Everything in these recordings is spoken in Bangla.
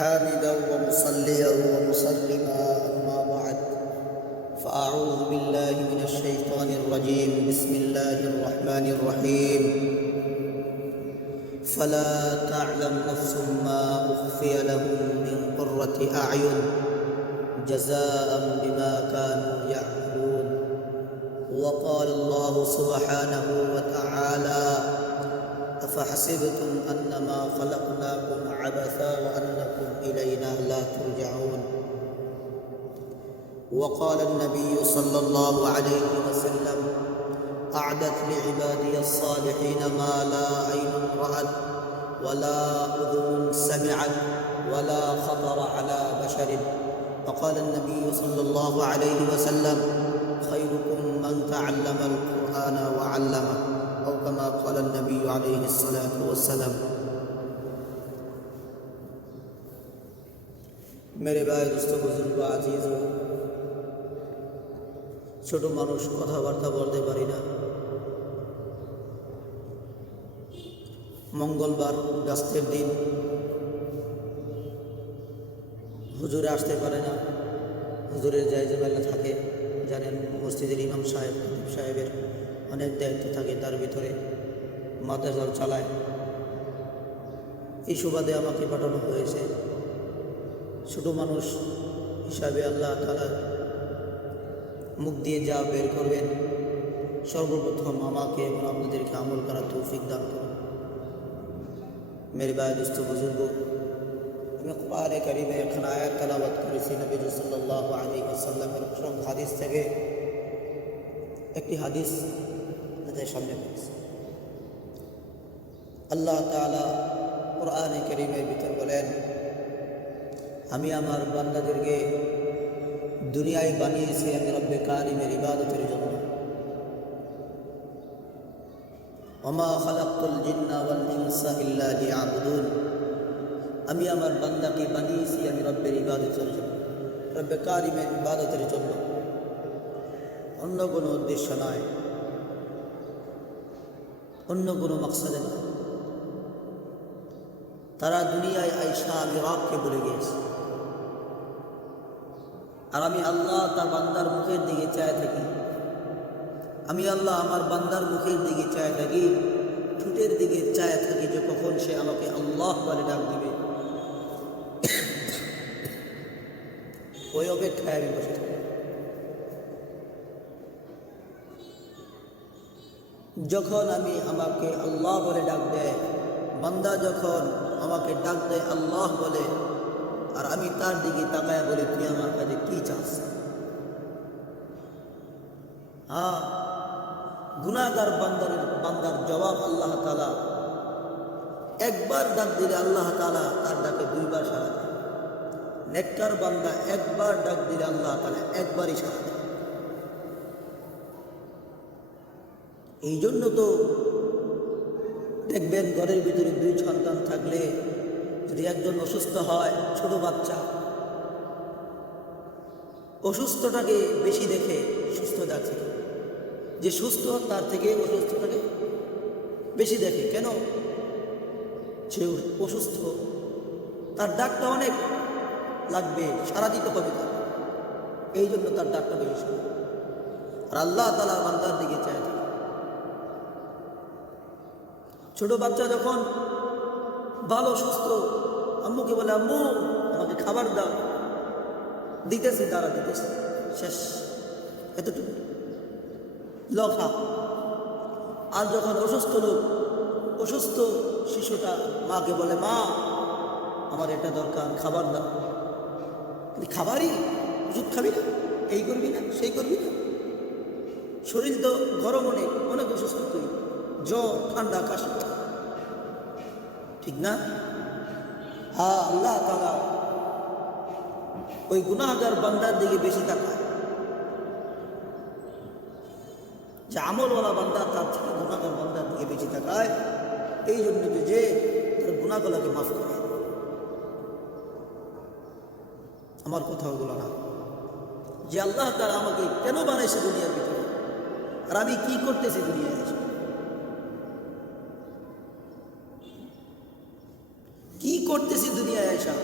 حامدا ومصليا ومسلما أما بعد فأعوذ بالله من الشيطان الرجيم بسم الله الرحمن الرحيم فلا تعلم نفس ما أخفي لهم من قرة أعين جزاء بما كانوا يعملون. وقال الله سبحانه وتعالى أفحسبتم أنما خلقناكم عبثا وأنكم إلينا لا ترجعون. وقال النبي صلى الله عليه وسلم أعدت لعبادي الصالحين ما لا عين رأت ولا أذن سمعت ولا خطر على بشر. وقال النبي صلى الله عليه وسلم خيركم من تعلم القرآن وعلمه أو كما قال النبي عليه الصلاة والسلام. मेरे भाई दोस्तों बुजुर्ग আজিজ ছোট মানুষ কথাবার্তা বলতে পারি না। মঙ্গলবার ব্যস্তের দিন হুজুরে আসতে পারে না, হুজুরের জায়জাবেলা থাকে, জানেন মসজিদের ইমাম সাহেব খতিব সাহেবের অনেক দায়িত্ব থাকে, তার ভিতরে মাদ্রাসা চালায়। এই সুবাদে আমাকে পাঠানো হয়েছে। ছোট মানুষ হিসাবে আল্লাহ তাআলা মুখ দিয়ে যা বের করবেন সর্বপ্রথম আমাকে এবং আপনাদেরকে আমল করার তৌফিক দান করুন। মেরে ভাই দোস্ত বুজুর্গ, আমি কুরআনে কারীমে এখন আয়াত তেলাওয়াত করেছি নবী সাল্লাল্লাহু আলাইহি ওয়াসাল্লামের হাদিস থেকে একটি হাদিস আপনাদের সামনে পড়েছি। আল্লাহ তাআলা কুরআনে কারীমের ভিতর বলেন, আমি আমার বান্দাদেরকে দুনিয়ায় বানিয়েছি আমি রব্বে কারিমের ইবাদতের জন্য। ওমা খালাকতুল জিন্না ওয়াল ইনসা ইল্লা লিয়াবুদুন, আমি আমার বান্দাকে বানিয়েছি আমি রব্বের ইবাদতের জন্য, রব্বে কারিমের ইবাদতের জন্য, অন্য কোনো উদ্দেশ্য নয়, অন্য কোনো মাকসাদে নয়। তারা দুনিয়ায় আইসা আমি রবকে ভুলে গিয়েছে। আর আমি আল্লাহ তার বান্দার মুখের দিকে চায় থাকি, আমি আল্লাহ আমার বান্দার মুখের দিকে চায় থাকি, ঠোঁটের দিকে চায় থাকি যে কখন সে আমাকে আল্লাহ বলে ডাক দিবে। ওই অপেক্ষায় আমি বসে থাকি। যখন আমি আমাকে আল্লাহ বলে ডাক দেয়, বান্দা যখন আমাকে ডাক দেয় আল্লাহ বলে, আর আমি তার দিকে তাকায় বলি তুই আমার কাছে কি চাস? হ্যাঁ, গুনাহগার বান্দার জবাব আল্লাহ তাআলা একবার ডাক দিলে আল্লাহ তাআলা তার ডাকে দুইবার সাড়া দেয়। নেককার বান্দা একবার ডাক দিলে আল্লাহ তাআলা একবারই সাড়া দেয়। এই জন্য তো দেখবেন ঘরের ভিতরে দুই সন্তান থাকলে যদি একজন অসুস্থ হয়, ছোট বাচ্চা অসুস্থটাকে বেশি দেখে সুস্থ দেখে, যে সুস্থ তার থেকে অসুস্থটাকে বেশি দেখে। কেন? সে অসুস্থ, তার ডাকটা অনেক লাগবে, সারা দিতে হবে তার, এই জন্য তার ডাকটা বেশি শোনে। আর আল্লাহ তাআলা বান্দার দিকে চায় থাকে। ছোট বাচ্চা যখন ভালো সুস্থ আম্মুকে বলে আম্মু আমাকে খাবার দাও, দিতেছি, তারা দিতেছি, শেষ, এতটুকু লখা। আর যখন অসুস্থ লোক, অসুস্থ শিশুটা মাকে বলে মা আমার এটা দরকার, খাবার দাও, খাবারই ওষুধ খাবি না, এই করবি না, সেই করবি না, শরীর তো গরম, অনেক অনেক অসুস্থ, তুই জ্বর ঠান্ডা কাশি, ঠিক না? হ্যাঁ, আল্লাহ তাআলা ওই গুনাহগার বান্দার দিকে বেশি তাকায়। যে আমলওয়ালা বান্দা তার থেকে গুনাহগার বান্দার দিকে বেশি তাকায়, এই জন্য যে তার গুনাহগুলোকে মাফ করে। আমার কথা ওগুলো না, যে আল্লাহ তাআলা আমাকে কেন বানাইছে দুনিয়ার ভিতরে, আর আমি কি করতেছি দুনিয়ায় এসে, কি করতেছি দুনিয়ায় আসা,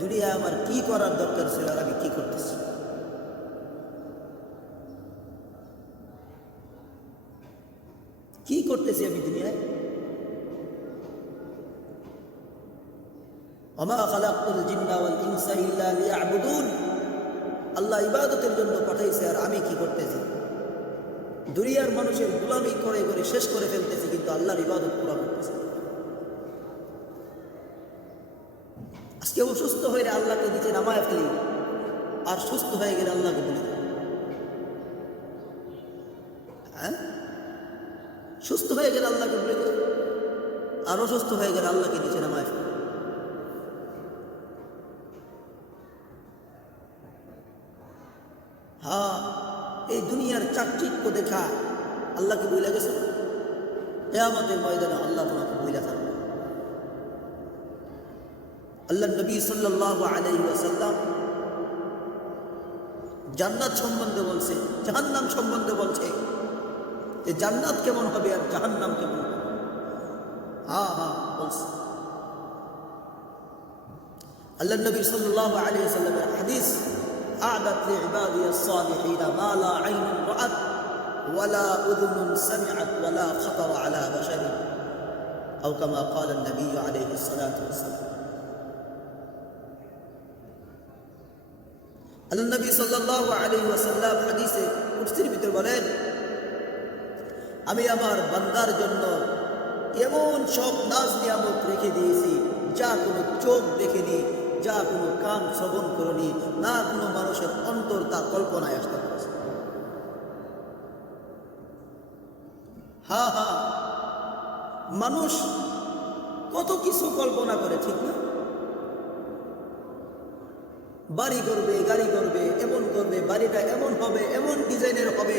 দুনিয়ায় আমার কি করার দরকার ছিল আর আমি কি করতেছি? কি করতেছি আমি দুনিয়ায়? ওমা খালাকতুল জিন্না ওয়াল ইনসা ইল্লা লিয়াবুদুন। আল্লাহ ইবাদতের জন্য পাঠাইছে, আর আমি কি করতেছি? দুনিয়ার মানুষের গোলামি করে করে শেষ করে ফেলতেছি, কিন্তু আল্লাহর ইবাদত পুরা করতেছি। আজকে অসুস্থ হয়ে আল্লাহকে নিচে নামায় ফেলি, আর সুস্থ হয়ে গেলে আল্লাহকে বলি। হ্যাঁ, সুস্থ হয়ে গেলে আল্লাহকে বলে দিই, আর অসুস্থ হয়ে গেলে আল্লাহকে নিচে নামায় ফেলি। হ্যাঁ, এই দুনিয়ার চাকচিক্য দেখা আল্লাহকে বইলা গেছে। কিয়ামতের ময়দানে আল্লাহ তোমাকে বইলা থাকবে। আল্লাহ নবী সাল্লাল্লাহু আলাইহি ওয়াসাল্লাম জান্নাত সম্বন্ধে বলছে, জাহান্নাম সম্বন্ধে বলছে যে জান্নাত কেমন হবে আর জাহান্নাম কেমন হবে। হ্যাঁ বলছে। আল্লাহ নবী সাল্লাল্লাহু আলাইহি ওয়াসাল্লামের হাদিস, আ'দাত লি'ইবাদিয়া الصالحين ما لا عين رأت ولا أذن سمعت ولا خطر على بشر أو كما قال النبي عليه الصلاة والسلام। আল্লাহ নবী সাল্লাল্লাহু আলাইহি ওয়াসাল্লাম হাদিসে কুদসির ভিতর বলেন, আমি আমার বান্দার জন্য এমন সব নাজ নিয়ামত রেখে দিয়েছি যা কোনো চোখ দেখেনি, যা কোনো কান শ্রবণ করেনি, না কোনো মানুষের অন্তর তার কল্পনায় আসতে পারছে। হ্যাঁ, মানুষ কত কিছু কল্পনা করে, ঠিক না? বাড়ি করবে, গাড়ি করবে, এমন করবে, বাড়িটা এমন হবে, এমন ডিজাইনের হবে,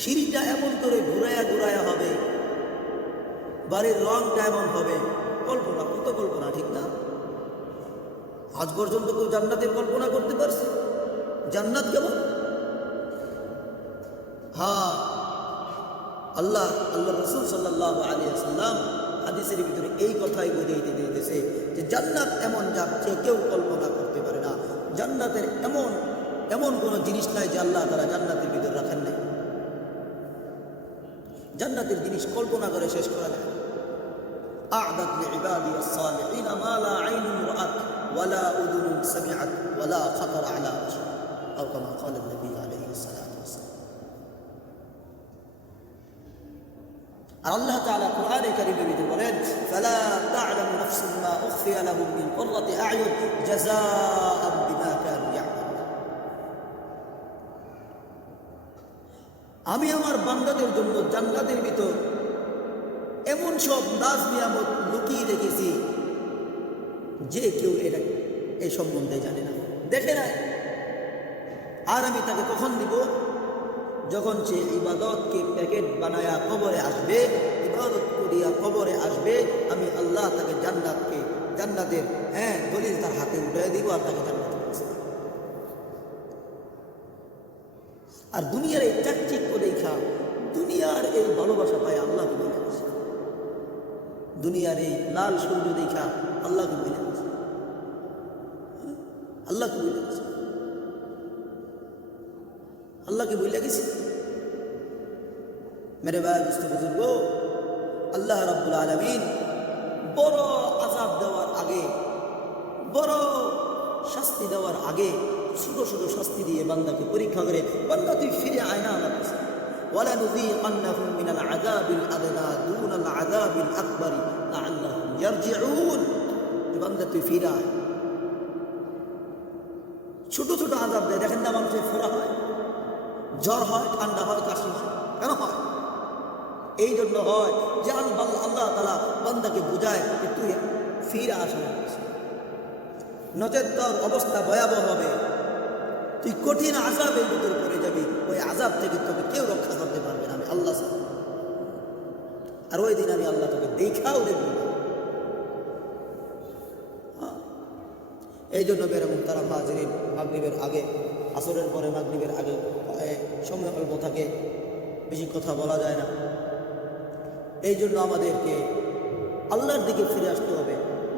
সিঁড়িটা এমন করে ঘুরায়া হবে, বাড়ির রংটা এমন হবে। কল্পনা, কত কল্পনা, ঠিক না? আজ পর্যন্ত কেউ জান্নাতের কল্পনা করতে পারছে? জান্নাত কেমন? হ্যাঁ, আল্লাহ রাসূল সাল্লাল্লাহু আলাইহি ওয়াসাল্লাম হাদিসের ভিতরে এই কথাই বুঝাইতে দিতেছে যে জান্নাত এমন যা কেউ কল্পনা করতে পারে না। জান্নাতের এমন কোনো জিনিস নাই যে আল্লাহ তাআলা জান্নাতের ভিতরে রাখেন নাই। জান্নাতের জিনিস কল্পনা করে শেষ করা যায়। আ'দাত লি'ইবাদিয়া الصالحين ما لا عين رأت ولا أذن سمعت ولا خطر على بشر أو كما قال النبي عليه الصلاة والسلام। আল্লাহ তাআলা কোরআনে কারীমের ভিতরে বলেন, ফালা তা'লামু নাফসুন মা উখফিয়া লাহুম মিন কুররাতি আ'য়ুন জাযাআন বিমা কানু ইয়া'মালুন। আমি আমার বান্দাদের জন্য জান্নাতের ভিতর এমন সব নাজ নিয়ামত লুকিয়ে রেখেছি যে কেউ এটা এই সম্বন্ধে জানে না, দেখে না। আর আমি তাকে কখন দিব? যখন সে ইবাদতকে প্যাকেট বানায়া কবরে আসবে, ইবাদত করিয়া কবরে আসবে, আমি আল্লাহ তাকে জান্নাতের দলিল তার হাতে উঠে দিব, আর তাকে জান্নাতে পৌঁছে দেব। আর দুনিয়ার এই চাকচিক্য দেখা, দুনিয়ার এই ভালোবাসা পায় আল্লাহকে বলে গেছে। দুনিয়ার এই লাল সূর্য দেখা আল্লাহকে বলে গেছে, আল্লাহকে বলে গেছে, আল্লাহকে বলে গেছে। মেরে ভাই বুজুর্গ, আল্লাহ রাব্বুল আলামিন বড় আযাব দেওয়ার আগে, বড় শাস্তি দেওয়ার আগে ছোট ছোট শাস্তি দিয়ে বান্দাকে পরীক্ষা করে, বান্দা তুই ফিরে আয় না আমার কাছে। ওয়ালা নুযীকান্নাহুম মিনাল আযাবিল আদনা দুনাল আযাবিল আকবারি লাআল্লাহুম ইয়ারজিউন। বান্দা তুই ফিরে আয়। ছোট ছোট আযাব দেয়, দেখেন না মানুষের ফোড়া হয়, জ্বর হয়, ঠান্ডা হয়, কাশি হয়। কেন হয়? এই জন্য হয় যে আল্লাহ তাআলা বান্দাকে বুঝায় যে তুই ফিরে আস, নচেত তোর অবস্থা ভয়াবহ হবে, তুই কঠিন আযাবের ভিতরে পড়ে যাবি। ওই আযাব থেকে তোকে কেউ রক্ষা করতে পারবে না, আমি আল্লাহ ছাড়া। আর ওই দিন আমি আল্লাহ তোকে দেখাও দেখব না। এই জন্য মেরে মুহতারাম হাজিরিন, মাগরিবের আগে, আসরের পরে মাগরিবের আগে সময় অল্প থাকে, বেশি কথা বলা যায় না। এই জন্য আমাদেরকে আল্লাহর দিকে ফিরে আসতে হবে।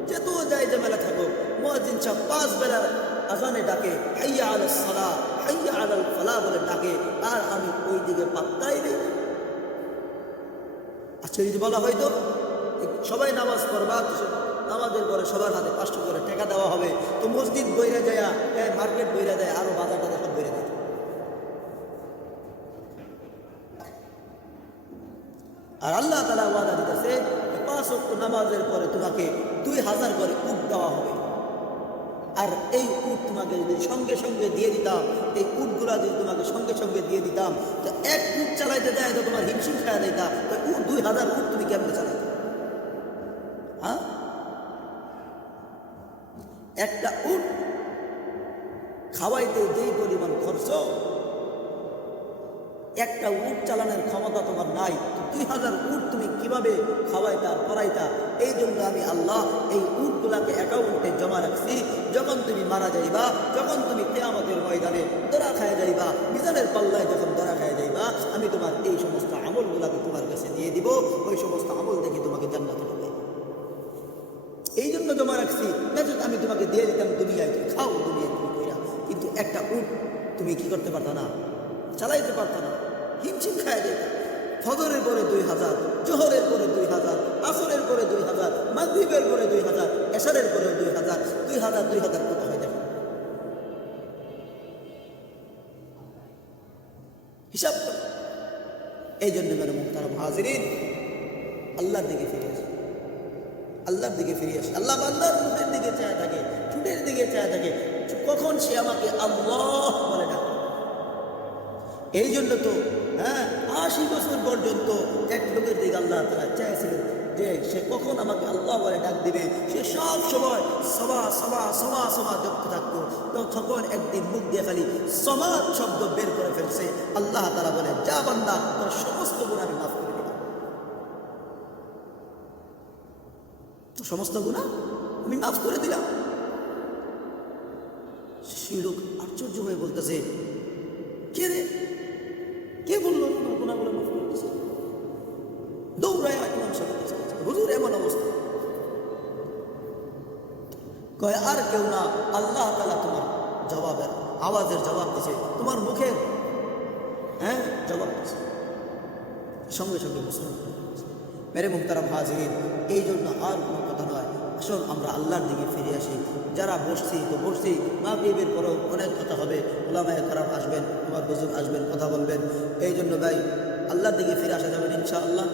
যত যাই ঝামেলা থাকুক, মুয়াজ্জিন সাহেব 5 বেলার আজানে ডাকে, হাইয়া আলাস সালাহ হাইয়া আলাল ফালাহ বলে ডাকে, আর আমি ওই দিকে পাত্তাই দিই। আচ্ছা যদি বলা হয়তো সবাই নামাজ পড়বা, নামাজের পরে সবার হাতে 500 করে টাকা দেওয়া হবে, তো মসজিদ বইরা যায়, মার্কেট বইরা যায়, আরো বাজার টাজার সব বইরা যায়। আর আল্লাহ তাআলা ওয়াদা দিতেছে 5 ওয়াক্ত নামাজের পরে তোমাকে 2000 করে উট দেওয়া হবে। আর এই উট তোমাকে যদি সঙ্গে সঙ্গে দিয়ে দিতাম, এই উটগুলা যদি তোমাকে সঙ্গে সঙ্গে দিয়ে দিতাম, তো এক উট চালাইতে যায় তো তোমার হিমশিম খাওয়া দিতাম, তো 2000 উট তুমি কেমনে চালাইতে? হ্যাঁ, একটা উট খাওয়াইতে যেই পরিমাণ খরচ, একটা উট চালানোর ক্ষমতা তোমার নাই, 2000 উট তুমি কিভাবে খাওয়াইতা আর পড়াইতা? এই জন্য আমি আল্লাহ এই উটগুলাকে অ্যাকাউন্টে জমা রাখছি। যখন তুমি মারা যাইবা, যখন তুমি কিয়ামতের ময়দানে ধরা খায় যাইবা, মিজানের পাল্লায় যখন ধরা খায় যাইবা, আমি তোমার এই সমস্ত আমলগুলাকে তোমার কাছে দিয়ে দিব, ওই সমস্ত আমল দেখে তোমাকে জান্নাতে ঢুকাই। এই জন্য জমা রাখছি, না যে আমি তোমাকে দিয়ে দিতাম দুনিয়ায়, তুমি খাও দুনিয়ায় তুমি কইরা, কিন্তু একটা উট তুমি কি করতে পারতা না, চালাইতে পারতা না, হিমশিম খায় যেত। ফজরের পরে 2000, জোহরের পরে 2000, আসরের পরে 2000, মাগরিবের পরে 2000, এশারের পরে 2000, 2000 কত হয় দেখো, হিসাব করো। এই জন্য মেরে মুহতারাম হাজিরিন, আল্লাহর দিকে ফিরে আসি, আল্লাহর দিকে ফিরে আসি। আল্লাহ বান্দার মুখের দিকে চায় থাকে, ঠোঁটের দিকে চায় থাকে, কখন সে আমাকে আল্লাহ বলে ডাকে। এই জন্য তো 80 বছর পর্যন্ত এক লোকের দিকে আল্লাহ তাআলা চাইছিলেন যে সে কখন আমাকে আল্লাহ বলে ডাক দিবে। সে সব সময় সবা সবা সবা সবা দেখতে থাকতো, তো তখন একদিন মুখ দিয়ে খালি সমাজ শব্দ বের করে ফেলছে। আল্লাহ তাআলা বলে, যা বান্দা, তোর সমস্ত গুনাহ আমি মাফ করে দিলাম, সমস্ত গুনাহ আমি মাফ করে দিলাম। সেই লোক আশ্চর্য হয়ে বলতেছে, কে রে, কে বললো তোমার গুনাহগুলো মাফ করে দিয়েছে? দৌড়ায় ইমাম সাহেবের কাছে, হুজুর এমন অবস্থা। কয় আর কেউ না, আল্লাহ তাআলা তোমার জবাবের আওয়াজের জবাব দিছে, তোমার মুখের জবাব দিছে, সঙ্গে সঙ্গে মুসলমান। মেরে মুহতারাম হাজিরিন, এই জন্য আর কোনো কথা নয়, আসুন আমরা আল্লাহর দিকে ফিরে আসি। যারা বসছি তো বসছি, মাগরিবের পরেও অনেক কথা হবে, উলামায়ে কেরাম আসবেন, আমার বুজুর্গ আসবেন, কথা বলবেন। এই জন্য ভাই আল্লাহর দিকে ফিরে আসা যাবেন ইনশাআল্লাহ,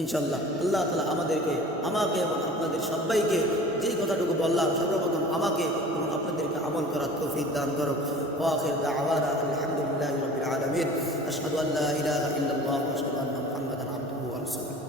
ইনশাআল্লাহ। আল্লাহ তাআলা আমাদেরকে, আমাকে এবং আপনাদের সবাইকে যেই কথাটুকু বললাম, সর্বপ্রথম আমাকে এবং আপনাদেরকে আমল করার তৌফিক দান করো। ওয়া আখির দাওয়ানা আলহামদুলিল্লাহি রাব্বিল আলামিন। আশহাদু আল্লা ইলাহা ইল্লাল্লাহ ওয়া আশহাদু আন্না মুহাম্মাদান আবদুহু ওয়া রাসূলুহু।